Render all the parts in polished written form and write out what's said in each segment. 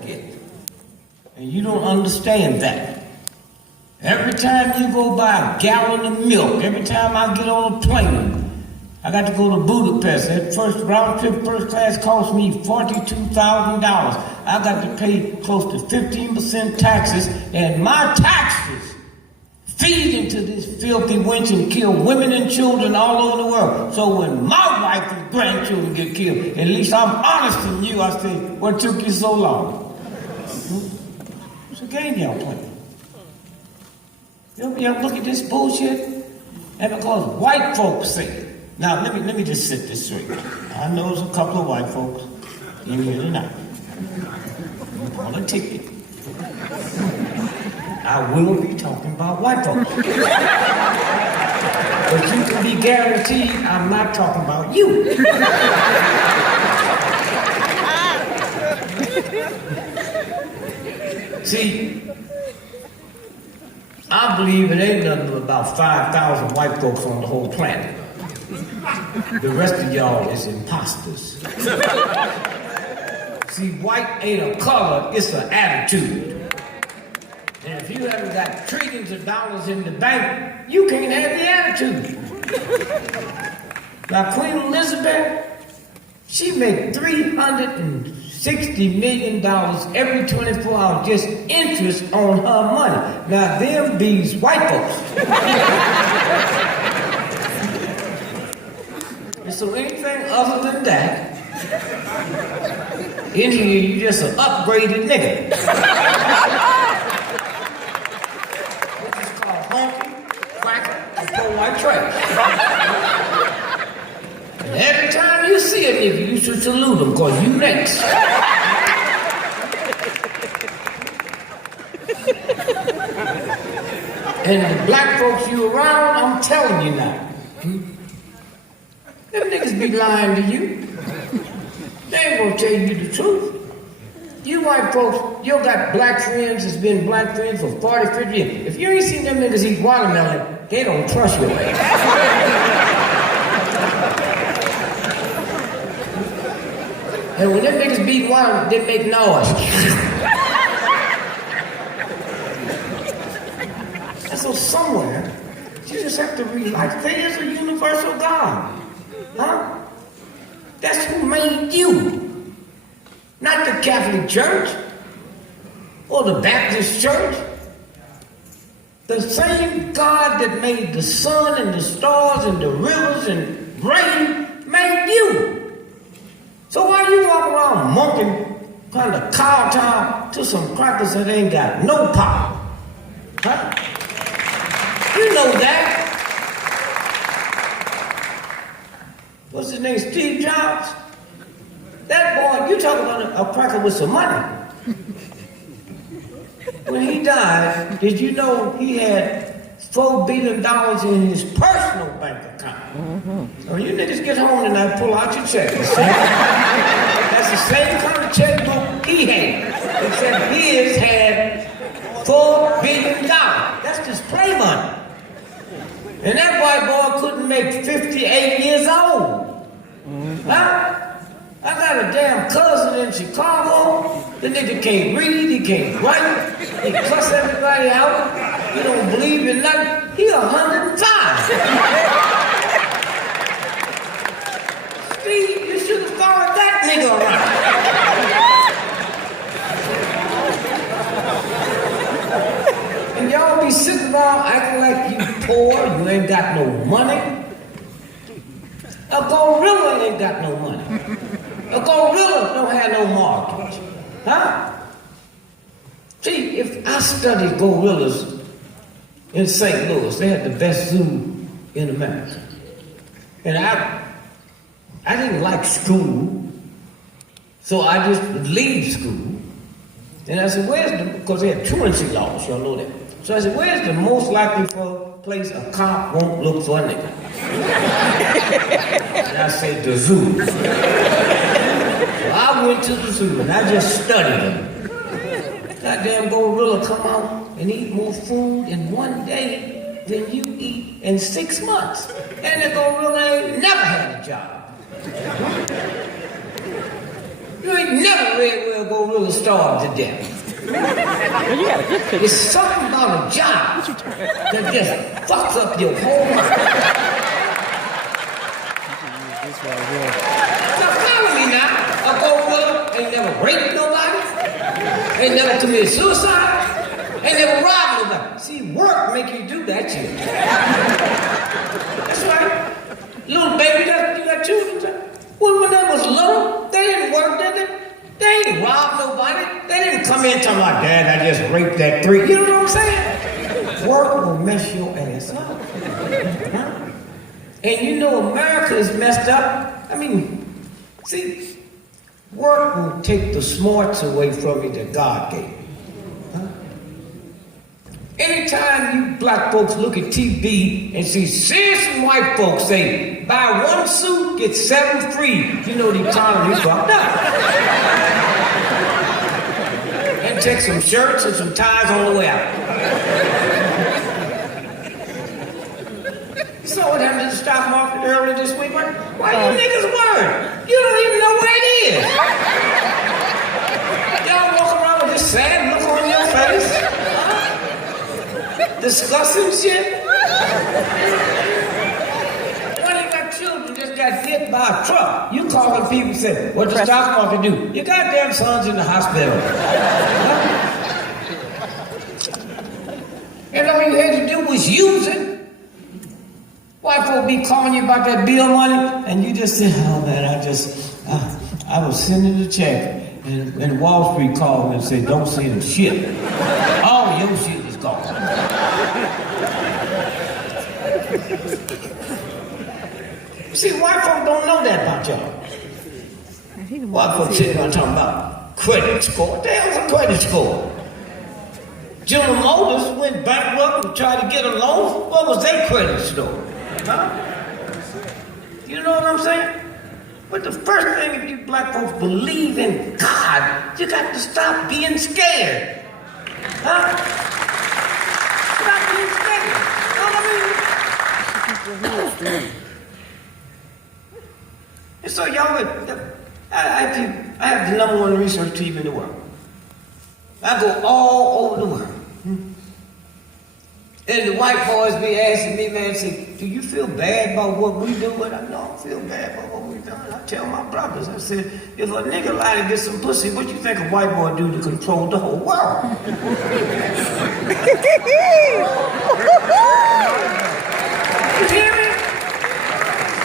folks get. And you don't understand that. Every time you go buy a gallon of milk, every time I get on a plane, I got to go to Budapest. That first round trip, first class cost me $42,000. I got to pay close to 15% taxes, and my taxes feed into this filthy wench and kill women and children all over the world. So when my wife and grandchildren get killed, at least I'm honest in you. I say, what took you so long? It's a game y'all play. Y'all look at this bullshit, and because white folks say it. Now, let me just set this straight. I know there's a couple of white folks in here tonight. You bought a ticket. I will be talking about white folks. But you can be guaranteed I'm not talking about you. See, I believe it ain't nothing but about 5,000 white folks on the whole planet. The rest of y'all is imposters. See, white ain't a color, it's an attitude. And if you haven't got trillions of dollars in the bank, you can't have the attitude. Now, Queen Elizabeth, she made $360 million every 24 hours, just interest on her money. Now, them bees white folks. And so anything other than that, in here, you just an upgraded nigga. Which is called honky, cracker, and poor white trash. And every time you see a nigga, you should salute him, because you next. And the black folks you around, I'm telling you now. Them niggas be lying to you. They ain't gonna tell you the truth. You white folks, you got black friends that's been black friends for 40, 50 years. If you ain't seen them niggas eat watermelon, they don't trust your ass. And when them niggas beat watermelon, they make noise. And so somewhere, you just have to realize there is a universal God. Huh? That's who made you. Not the Catholic Church or the Baptist Church. The same God that made the sun and the stars and the rivers and rain made you. So why you walk around monking, trying to kowtow to some crackers that ain't got no power? Huh? You know that. What's his name? Steve Jobs? That boy, you talking about a cracker with some money. When he died, did you know he had $4 billion in his personal bank account? Mm-hmm. When you niggas get home tonight, pull out your check. That's the same kind of checkbook he had, except his had $4 billion. That's just play money. And that white boy couldn't make 58 years old. Mm-hmm. Huh? I got a damn cousin in Chicago. The nigga can't read, he can't write, he cuss everybody out. He don't believe in nothing. He 105. Steve, you should have followed that nigga around. And y'all be sitting around acting like you poor, you ain't got no money. A gorilla ain't got no money. A gorilla don't have no mortgage. Huh? See, if I studied gorillas in St. Louis, they had the best zoo in America. And I didn't like school, so I just would leave school. And I said, because they had truancy laws, y'all know that. So I said, where's the most likely place a cop won't look for a nigga? And I said, the zoo. So I went to the zoo and I just studied them. Goddamn gorilla come out and eat more food in one day than you eat in 6 months. And the gorilla ain't never had a job. You ain't never read where a gorilla starved to death. Well, you got a good picture. It's something about a job that just fucks up your whole life. This right here. Now follow me now. A gorilla ain't never raped nobody, ain't never committed suicide, ain't never robbed nobody. See, work make you do that shit. That's right. Little baby, you got children. When they was little, they didn't work, did they? They ain't robbed nobody. They didn't come in talking like, Dad, I just raped that 3. You know what I'm saying? Work will mess your ass up. And you know America is messed up. I mean, see, work will take the smarts away from you that God gave you. Anytime you black folks look at TV and see serious white folks say, buy 1 suit, get 7 free, you know the economy fucked up. And take some shirts and some ties on the way out. You saw what happened to the stock market earlier this week, right? Why you niggas worried? You don't even know where it is. Y'all walk around with this sad look on your face. Discussing shit? When you got children just got hit by a truck, you calling people and say, what the stock market do? Your goddamn son's in the hospital. And all you had to do was use it. White folk be calling you about that bill money, and you just say, oh man, I was sending a check. And Wall Street called me and said, don't send shit. All your shit is gone. See, white folk don't know that about y'all. White folk sitting around talking about credit score. What the hell's a credit score? General Motors went bankrupt and tried to get a loan. What was their credit score? Huh? You know what I'm saying? But the first thing, if you black folks believe in God, you got to stop being scared. Huh? Stop being scared. You know what I mean? And so y'all, I have the #1 research team in the world. I go all over the world. And the white boys be asking me, man, say, do you feel bad about what we do? But I don't feel bad about what we done. I tell my brothers, I said, if a nigga lie to get some pussy, what you think a white boy do to control the whole world? You hear me?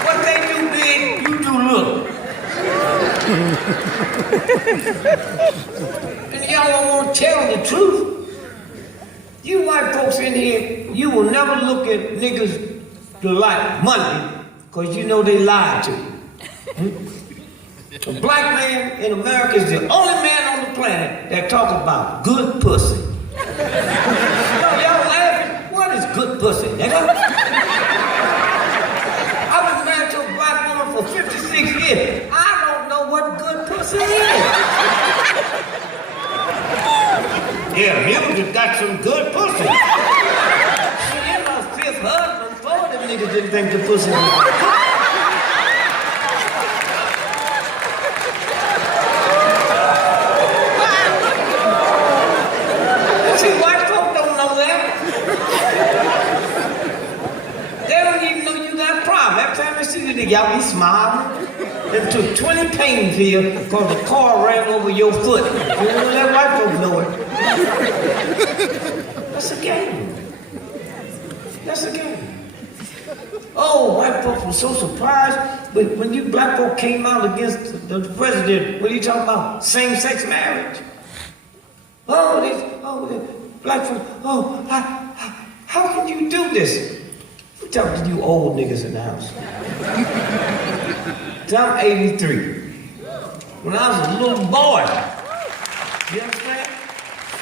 What they do big, you do little. And y'all don't want to tell the truth. You white folks in here, you will never look at niggas to like money, because you know they lied to you. A black man in America is the only man on the planet that talk about good pussy. Y'all laughing? What is good pussy, nigga? I was married to a black woman for 56 years. I don't know what good pussy is. Yeah, Mildred got some good pussy. She in my 5th husband, 4 of them niggas didn't think the pussy was good. See, white folk don't know that. They don't even know you got a problem. Every time they see you, y'all be smiling. It took 20 pains here because the car ran over your foot. You know that white folks know it. That's a game. That's a game. Oh, white folks were so surprised when you black folk came out against the president. What are you talking about? Same-sex marriage. Black folks. How can you do this? I'm talking to you old niggas in the house. I'm 83. When I was a little boy, you understand?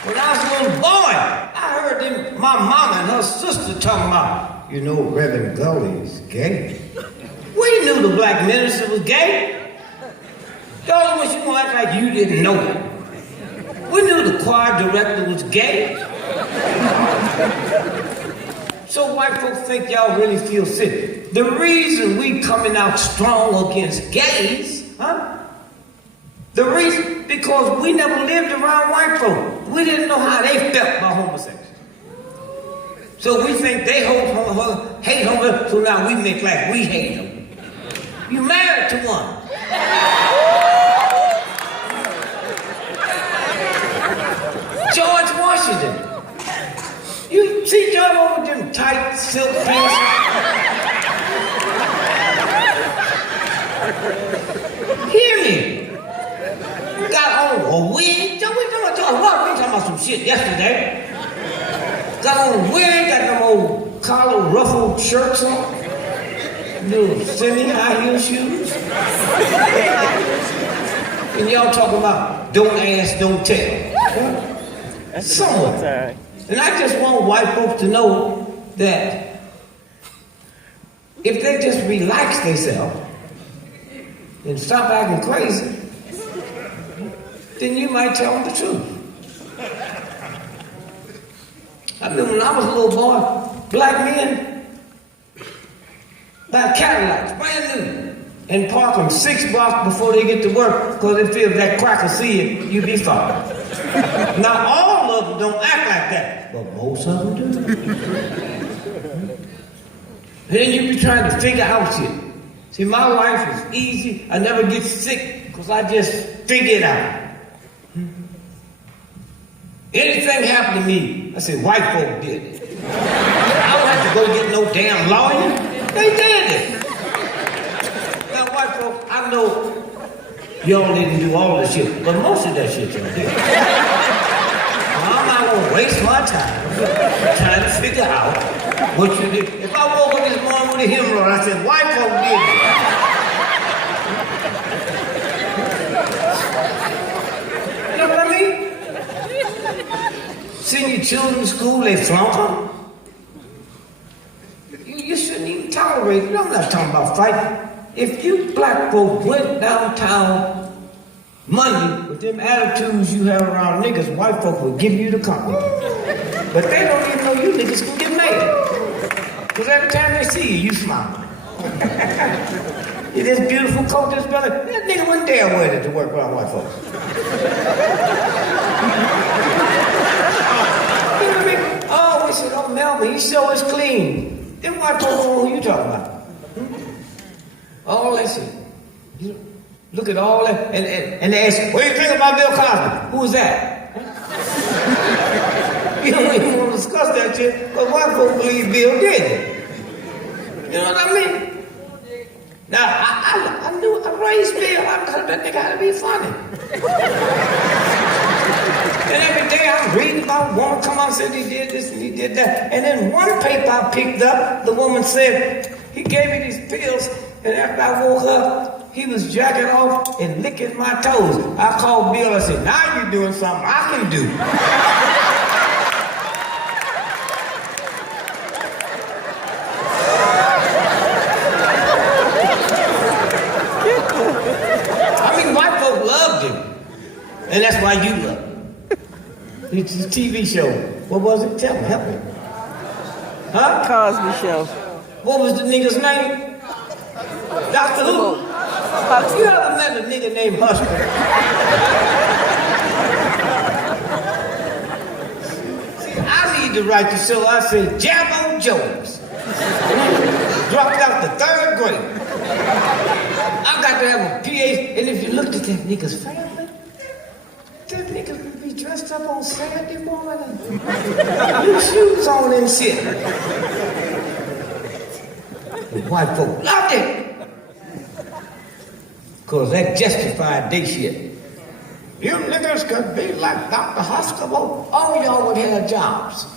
When I was a little boy, I heard my mama and her sister talking about, you know, Reverend Gully is gay. We knew the black minister was gay. The only one you want to act like you didn't know it. We knew the choir director was gay. So white folks think y'all really feel sick. The reason we coming out strong against gays, The reason, because we never lived around white folk. We didn't know how they felt about homosexuals. So we think they hate homosexuals, so now we make like we hate them. You married to one. George Washington. You see George over with them tight silk pants? Hear me. Got on a wig. We talking about some shit yesterday. Got on a wig, got them old collar ruffled shirts on. Little semi-high heel shoes. And y'all talking about don't ask, don't tell. Someone. And I just want white folks to know that if they just relax themselves and stop acting crazy, then you might tell them the truth. I mean, when I was a little boy, black men buy Cadillacs, brand new, and park them 6 blocks before they get to work because they feel if that cracker see it, you be fired. Now, all of them don't act like that, but most of them do. Then you be trying to figure out shit. See, my life is easy. I never get sick because I just figure it out. Anything happened to me, I said, white folk did it. I don't have to go get no damn lawyer. They did it. Now, white folks, I know y'all didn't do all this shit, but most of that shit y'all did. I'm not gonna waste my time trying to figure out what you did. If I woke up this morning with a hemorrhoid, I said, white folk did it. You know what I mean? Send your children to school, they flunk them. You shouldn't even tolerate it. I'm not talking about fighting. If you black folk went downtown Monday with them attitudes you have around niggas, white folk will give you the company. But they don't even know you niggas can get mad. Because every time they see you, you smile. This beautiful coat, this brother, that nigga wouldn't dare wear it to work around white folks. You know what I mean? Oh, we said, oh, Melvin, he sure is clean. Then white folks know who you talking about. All that shit. Look at all that, and they ask, what do you think about Bill Cosby? Who was that? You don't even want to discuss that shit, because white folks believe Bill did it. You know what I mean? Now, I knew, I raised Bill, I thought that nigga had to be funny. And every day I'm reading about a woman come out and said he did this and he did that. And then one paper I picked up, the woman said, he gave me these pills, and after I woke up, he was jacking off and licking my toes. I called Bill, I said, now you're doing something I can do. I mean, white folk loved him. And that's why you love him. It's a TV show. What was it? Tell me, help me. Huh? Cosby Show. What was the nigga's name? Dr. Who? You ever met a nigga named Husker? See, I need to write the show. I say, Jabbo Jones. Dropped out the 3rd grade. I got to have a PhD. And if you looked at that nigga's family, that nigga would be dressed up on Saturday morning. New shoes on and shit. The white folk loved it. Because that justified their shit. You niggas could be like Dr. Huxtable, all y'all would have jobs.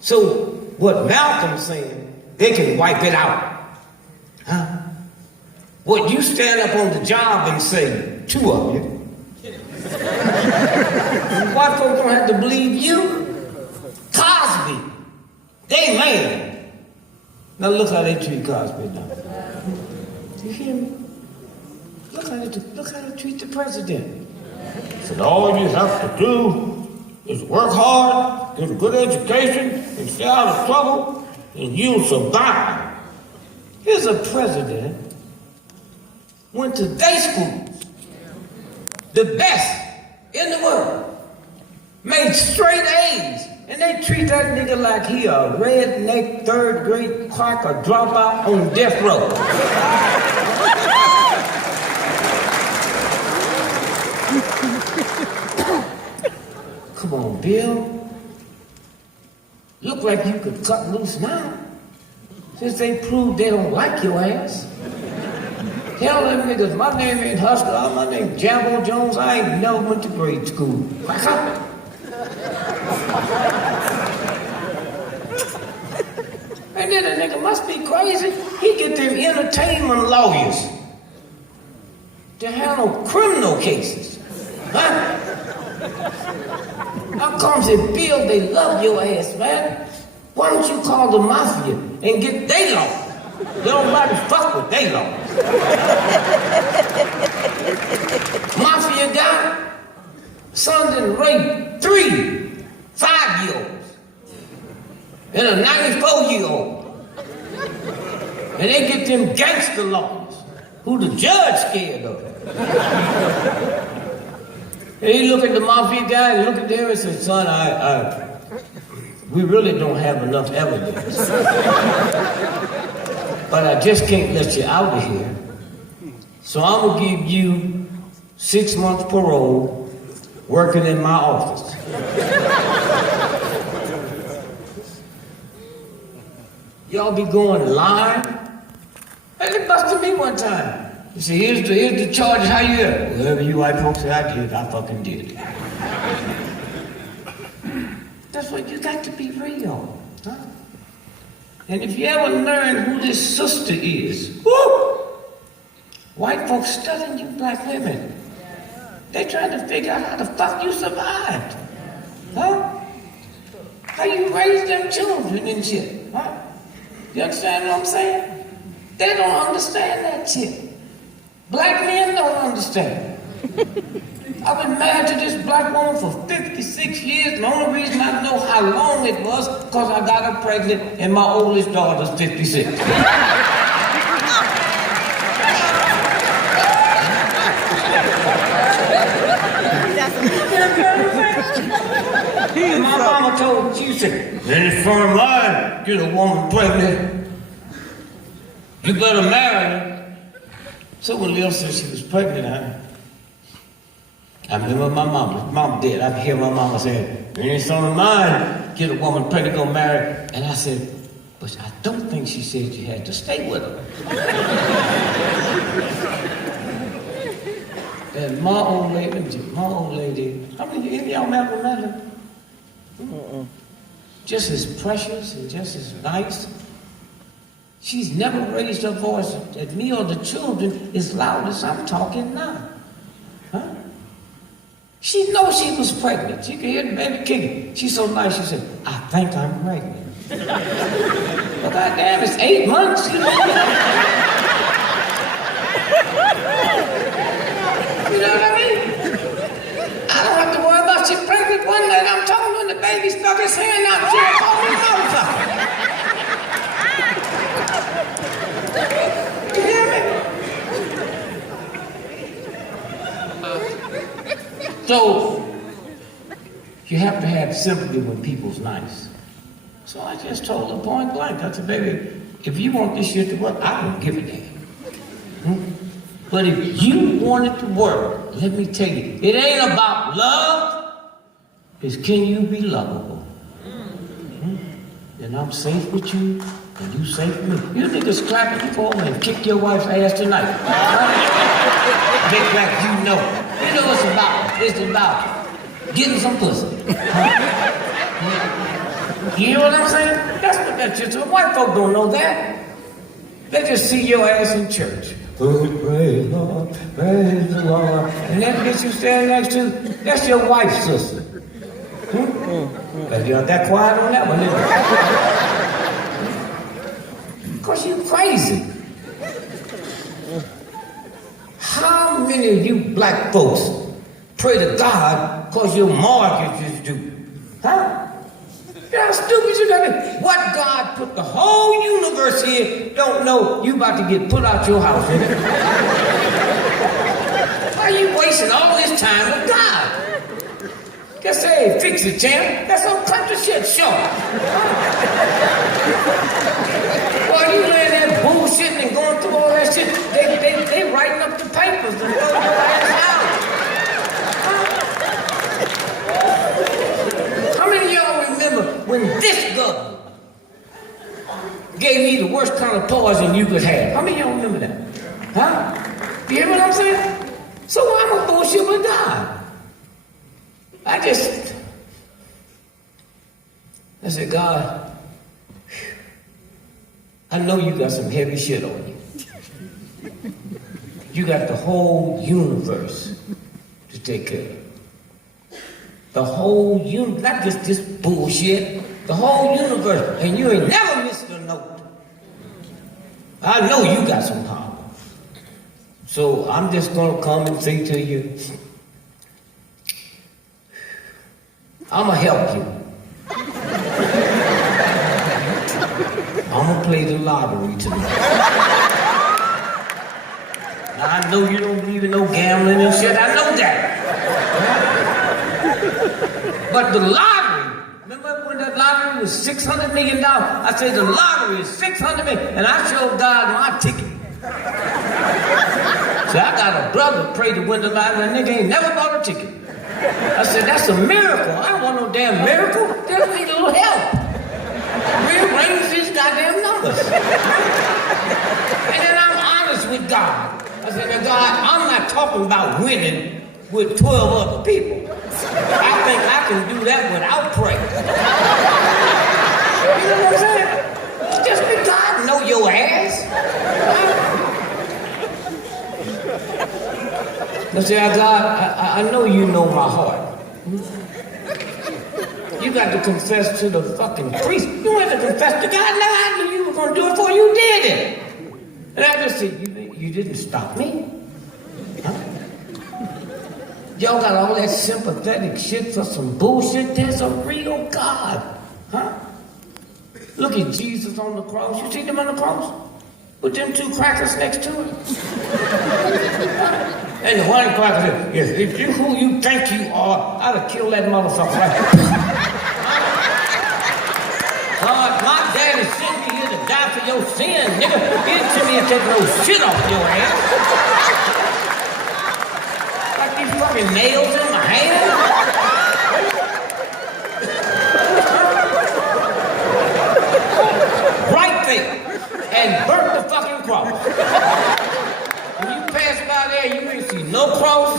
So, what Malcolm's saying, they can wipe it out. Huh? What you stand up on the job and say, 2 of you. White folks don't have to believe you. Cosby, they man. Now look how they treat Cosby now. You hear me? Look how they treat the president. Said all you have to do is work hard, get a good education, and stay out of trouble, and you'll survive. Here's a president went to day schools, the best in the world, made straight A's, and they treat that nigga like he a redneck third grade cracker dropout on death row. Come on, Bill. Look like you could cut loose now, since they proved they don't like your ass. Tell them niggas, my name ain't Husker, my name Jambo Jones, I ain't never went to grade school. Crack up. And then the nigga must be crazy. He get them entertainment lawyers to handle criminal cases. Huh? How comes it, Bill, they love your ass, man? Why don't you call the mafia and get they law? Nobody fuck with they law. Mafia guy, son done raped 3 5-year-olds and a 94-year-old. And they get them gangster lawyers who the judge scared of. And he look at the mafia guy and look at them and say, son, we really don't have enough evidence. But I just can't let you out of here. So I'm gonna give you 6 months parole working in my office. Y'all be going lying? And they busted me one time. He said, here's the charge, how you at? Whatever you white folks say I did, I fucking did it. That's what you got to be real, huh? And if you ever learn who this sister is, whoo! White folks studying you black women. They trying to figure out how the fuck you survived. Huh? How you raise them children and shit, huh? You understand what I'm saying? They don't understand that shit. Black men don't understand. I've been married to this black woman for 56 years, and the only reason I know how long it was because I got her pregnant and my oldest daughter's 56. And my mama told me, she said, any firm line, get a woman pregnant, you better marry her. So when Lil said she was pregnant, I remember my mom did. I could hear my mama saying, any son of mine, get a woman pregnant, go marry. And I said, but I don't think she said you had to stay with her. And my old lady, how many of y'all ever met her? Just as precious and just as nice. She's never raised her voice at me or the children as loud as I'm talking now. Huh? She knows she was pregnant. She could hear the baby kicking. She's so nice, she said, I think I'm pregnant. Well, goddamn, it's 8 months, you know. You know what I mean? I don't have to worry about you pregnant one night. I'm talking when the baby stuck his hand out there. Call me motherfucker. You hear me? So, you have to have sympathy when people's nice. So I just told her point blank. I said, baby, if you want this shit to work, I don't give a damn. But if you want it to work, let me tell you, it ain't about love, it's can you be lovable? And I'm safe with you, and you safe with me. You niggas clapping for me and kick your wife's ass tonight. Make like you know. You know what it's about. It's about getting some pussy. You hear what I'm saying? That's what that shit is. White folk don't know that. They just see your ass in church. Praise the Lord, praise the Lord. And that bitch you stand next to, that's your wife's sister. But you're that quiet on that one, isn't it? Because you crazy. How many of you black folks pray to God because your mortgage is due? Huh? How stupid you gotta be. What God put the whole universe here, don't know you about to get put out your house, isn't it? time with God. Just say, fix it, champ. That's some country shit, sure. Well, you laying there bullshitting and going through all that shit. They writing up the papers and going your ass out. How many of y'all remember when this government gave me the worst kind of poison you could have? How many of y'all remember that? Huh? You hear what I'm saying? So I'm a bullshit with God. I said, God, I know you got some heavy shit on you. You got the whole universe to take care of. The whole universe, not just this bullshit, the whole universe, and you ain't never missed a note. I know you got some power. So I'm just gonna come and say to you, I'ma help you. I'ma play the lottery tonight. Now I know you don't believe in no gambling and shit, I know that. But the lottery, remember when that lottery was $600 million? I said the lottery is $600 million, and I showed God my ticket. So I got a brother pray to win the lottery, and nigga ain't never bought a ticket. I said, that's a miracle. I don't want no damn miracle. Just need a little help. Rearrange these goddamn numbers. And then I'm honest with God. I said, now God, I'm not talking about winning with 12 other people. I think I can do that without praying. You know what I'm saying? Just be God know your ass. I said, God, I know you know my heart. You got to confess to the fucking priest. You had to confess to God. Now I knew you were going to do it before you did it. And I just said, you didn't stop me. Huh? Y'all got all that sympathetic shit for some bullshit. There's a real God. Huh? Look at Jesus on the cross. You see him on the cross? With them two crackers next to him. And the one cracker said, if you who you think you are, I'd have killed that motherfucker right now. My daddy sent me here to die for your sin, nigga. He didn't send me here to take no shit off your ass. Like these fucking nails in my hand. Right there. And burnt the fucking cross. When you pass by there, you ain't see no cross.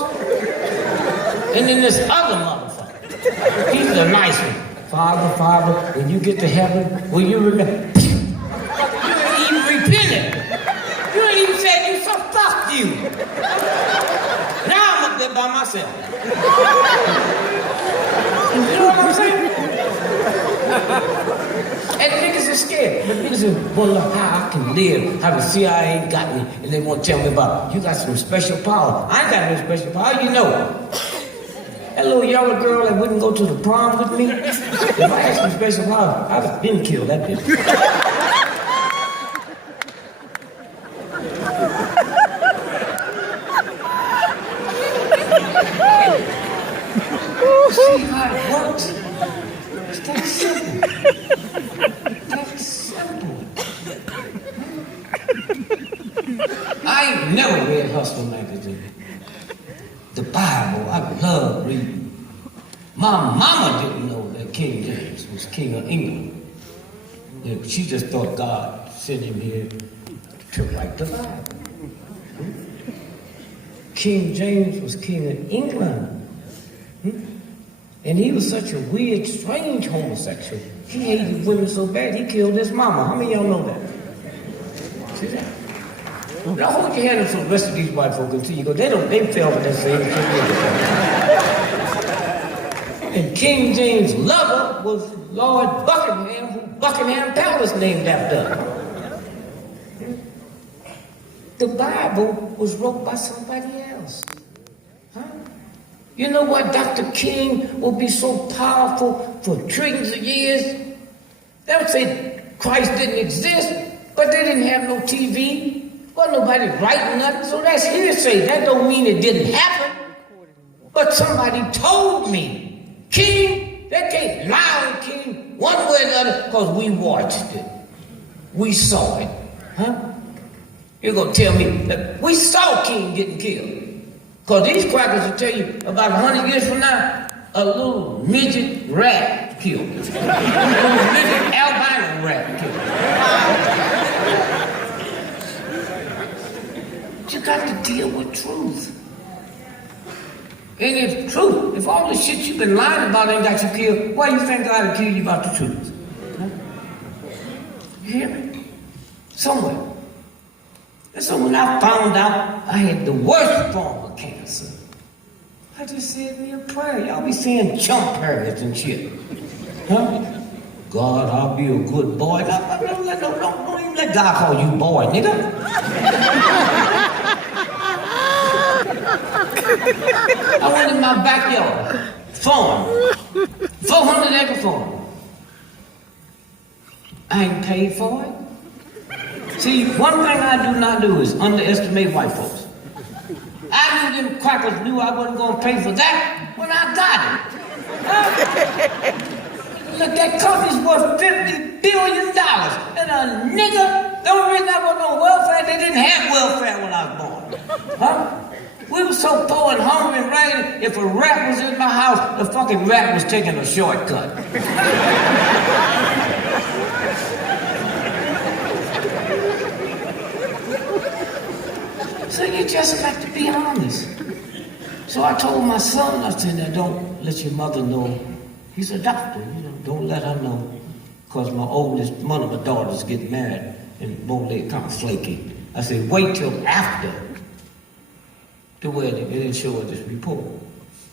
And then this other motherfucker, he's the nice one. Father, when you get to heaven, will you remember? You ain't even repented. You ain't even said you so fuck you. Now I'm up there by myself. You know what I'm saying? And niggas are scared. The niggas wonder how I can live, how the CIA got me, and they want to tell me about, you got some special power. I ain't got no special power, you know. That little yellow girl that wouldn't go to the prom with me, if I had some special power, I'd have been killed, that bitch. See how it works? It's that simple. That's simple. I ain't never read Hustler magazine. The Bible, I love reading. My mama didn't know that King James was king of England. She just thought God sent him here to write the Bible. King James was king of England. And he was such a weird, strange homosexual. He hated women so bad, he killed his mama. How many of y'all know that? See that? Now hold your hand up so the rest of these white folk can see you go, they fell for that same shit. And King James' lover was Lord Buckingham, who Buckingham Palace named after. The Bible was wrote by somebody else. Huh? You know what? Dr. King will be so powerful for trillions of years. They would say Christ didn't exist, but they didn't have no TV. Wasn't nobody writing nothing, so that's hearsay. That don't mean it didn't happen. But somebody told me, King, they can't lie on King one way or the other because we watched it. We saw it. Huh? You're going to tell me that we saw King getting killed. Because these crackers will tell you about 100 years from now, a little midget rat killed. A little midget albino rat killed. You got to deal with truth. And if truth, if all the shit you've been lying about ain't got you killed, why you think God will kill you about the truth? Huh? You hear me? Somewhere. And so when I found out I had the worst form of cancer, I just said me a prayer. Y'all be saying chump prayers and shit. Huh? God, I'll be a good boy. Don't even let God call you boy, nigga. I went in my backyard, farm, 400-acre farm. I ain't paid for it. See, one thing I do not do is underestimate white folks. I knew them crackers knew I wasn't going to pay for that when I got it. Look, that company's worth $50 billion. And a nigga, the only reason I wasn't on welfare, they didn't have welfare when I was born. Huh? We were so poor and hungry and ragged, if a rat was in my house, the fucking rat was taking a shortcut. So you just have to be honest. So I told my son, I said, now don't let your mother know. He's a doctor, you know, don't let her know. Because one of my daughters get married and both legs kind of flaky. I said, wait till after the wedding and then show her this report.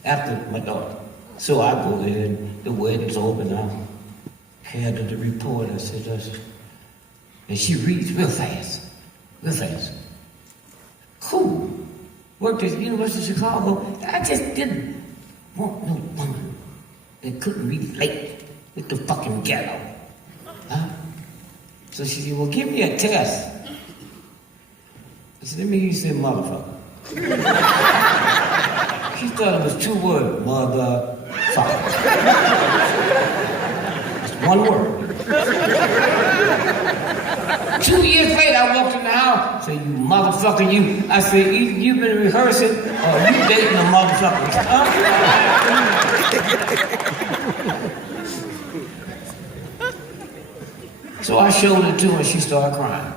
After my daughter. So I go there and the wedding's over and I hand her the report. I said, and she reads real fast. Real fast. Cool. Worked at the University of Chicago. I just didn't want no woman that couldn't relate with the fucking ghetto. Huh? So she said, well, give me a test. I said, let me hear you say motherfucker. She thought it was 2 words, motherfucker. It's 1 word. 2 years later, I walked in the house. I said, you motherfucker, you. I said, you've been rehearsing, or you dating a motherfucker? So I showed it to her, and she started crying.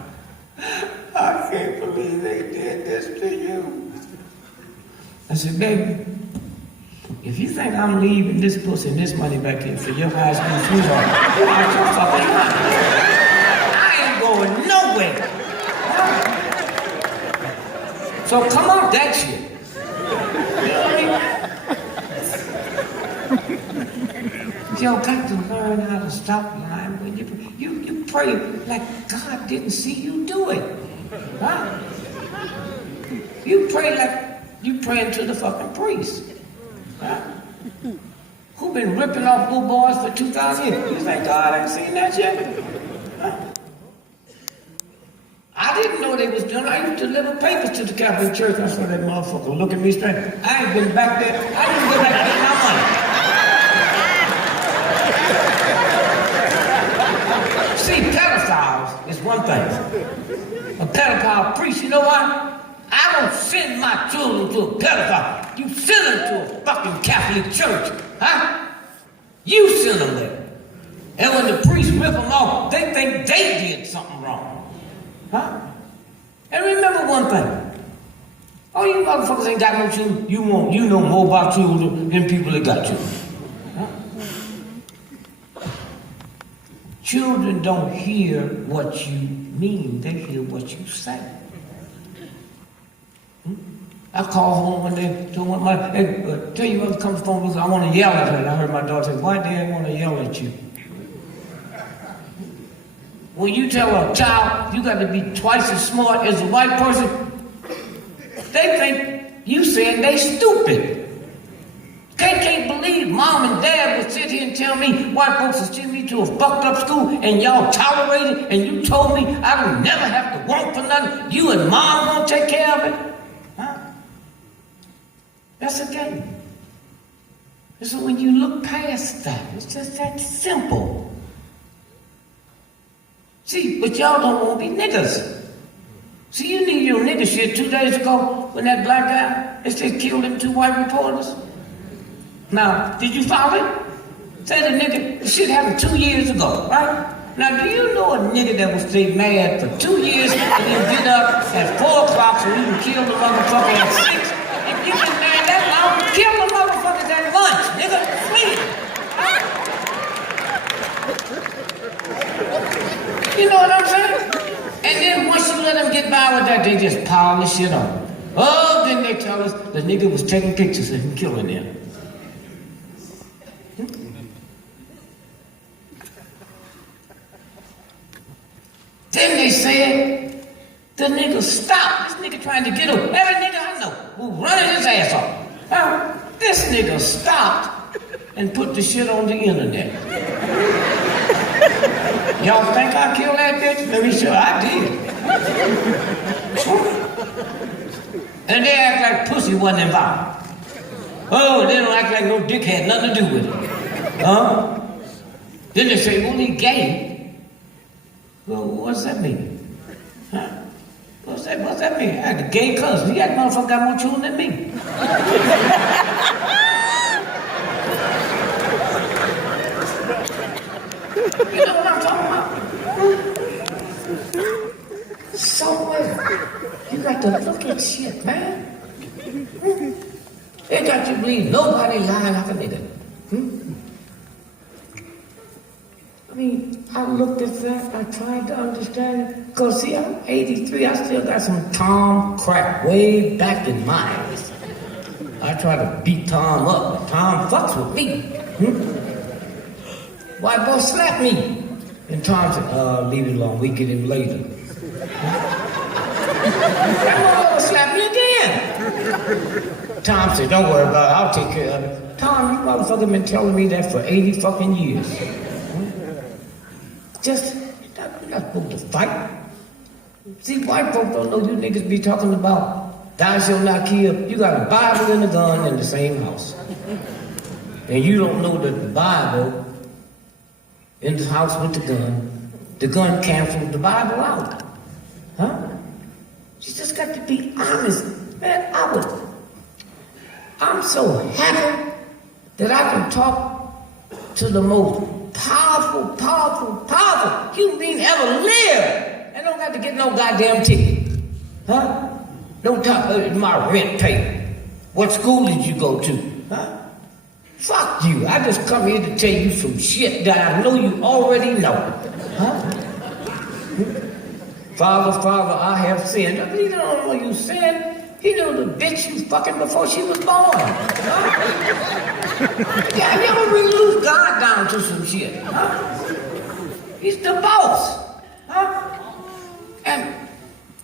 I can't believe they did this to you. I said, baby, if you think I'm leaving this pussy and this money back in for your high school sweetheart, I'm your fucking mind. I ain't going nowhere. So come on, that shit. You know what I mean? You got to learn how to stop lying when you pray like God didn't see you do it. Huh? You pray like you praying to the fucking priest. Huh? Who been ripping off little boys for 2,000 years? You think God ain't seen that yet? Huh? I didn't know they was doing. I used to deliver papers to the Catholic Church. I saw that motherfucker look at me straight. I ain't been back there. I didn't go back there my money. See, pedophiles is one thing. A pedophile priest, you know what? I don't send my children to a pedophile. You send them to a fucking Catholic church, huh? You send them there. And when the priests rip them off, they think they did something wrong, huh? And remember one thing. Oh, you motherfuckers ain't got no children. You know more about children than people that got children. Huh? Children don't hear what you mean. They hear what you say. I called home one day, told my hey, tell you what comes phone because I want to yell at her. And I heard my daughter say, why do I want to yell at you? When you tell a child you got to be twice as smart as a white person, they think you saying they stupid. They can't believe mom and dad would sit here and tell me white folks would send me to a fucked up school and y'all tolerated and you told me I would never have to work for nothing. You and mom won't take care of it. Huh? That's a game. And so when you look past that, it's just that simple. See, but y'all don't want to be niggas. See, you need your nigga shit 2 days ago when that black guy, they said killed them 2 white reporters. Now, did you follow it? Say the nigga, the shit happened 2 years ago, right? Now, do you know a nigga that will stay mad for 2 years and then get up at 4 o'clock so he can kill the motherfucker at 6? If you been mad that long, kill the motherfuckers at lunch, nigga, please. You know what I'm saying? And then once you let them get by with that, they just pile the shit on. Oh, then they tell us the nigga was taking pictures of him killing them. Then they said, the nigga stopped. This nigga trying to get him. Every nigga I know who running his ass off. Now, this nigga stopped and put the shit on the internet. Y'all think I killed that bitch? Let me show I did. And they act like pussy wasn't involved. Oh, they don't act like no dick had nothing to do with it. Huh? Then they say, well, he gay. Well, what's that mean? Huh? What's that mean? I had a gay cousin. That motherfucker got more children than me. You know what I'm talking about? Somewhere, you got to look at shit, man. They got you believe nobody lying like a nigga. I mean, I looked at that, I tried to understand it. Because, see, I'm 83, I still got some Tom crap way back in my ass. I try to beat Tom up, but Tom fucks with me. White boy slapped me. And Tom said, leave it alone, we get him later. That motherfucker slapped me again. Tom said, don't worry about it, I'll take care of it. Tom, you motherfucker been telling me that for 80 fucking years. Just, you're not supposed to fight. See, white folk don't know you niggas be talking about thou shalt not kill. You got a Bible and a gun in the same house. And you don't know that the Bible in the house with the gun canceled the Bible out. Huh? You just got to be honest. Man, I'm so happy that I can talk to the most powerful human being ever lived. And don't got to get no goddamn ticket. Huh? Don't talk about my rent paid. What school did you go to? Huh? Fuck you. I just come here to tell you some shit that I know you already know. Huh? Father, I have sinned. He don't know you sinned. He knew the bitch you fucking before she was born. Huh? Yeah, you ever reduce God down to some shit? Huh? He's the boss. Huh?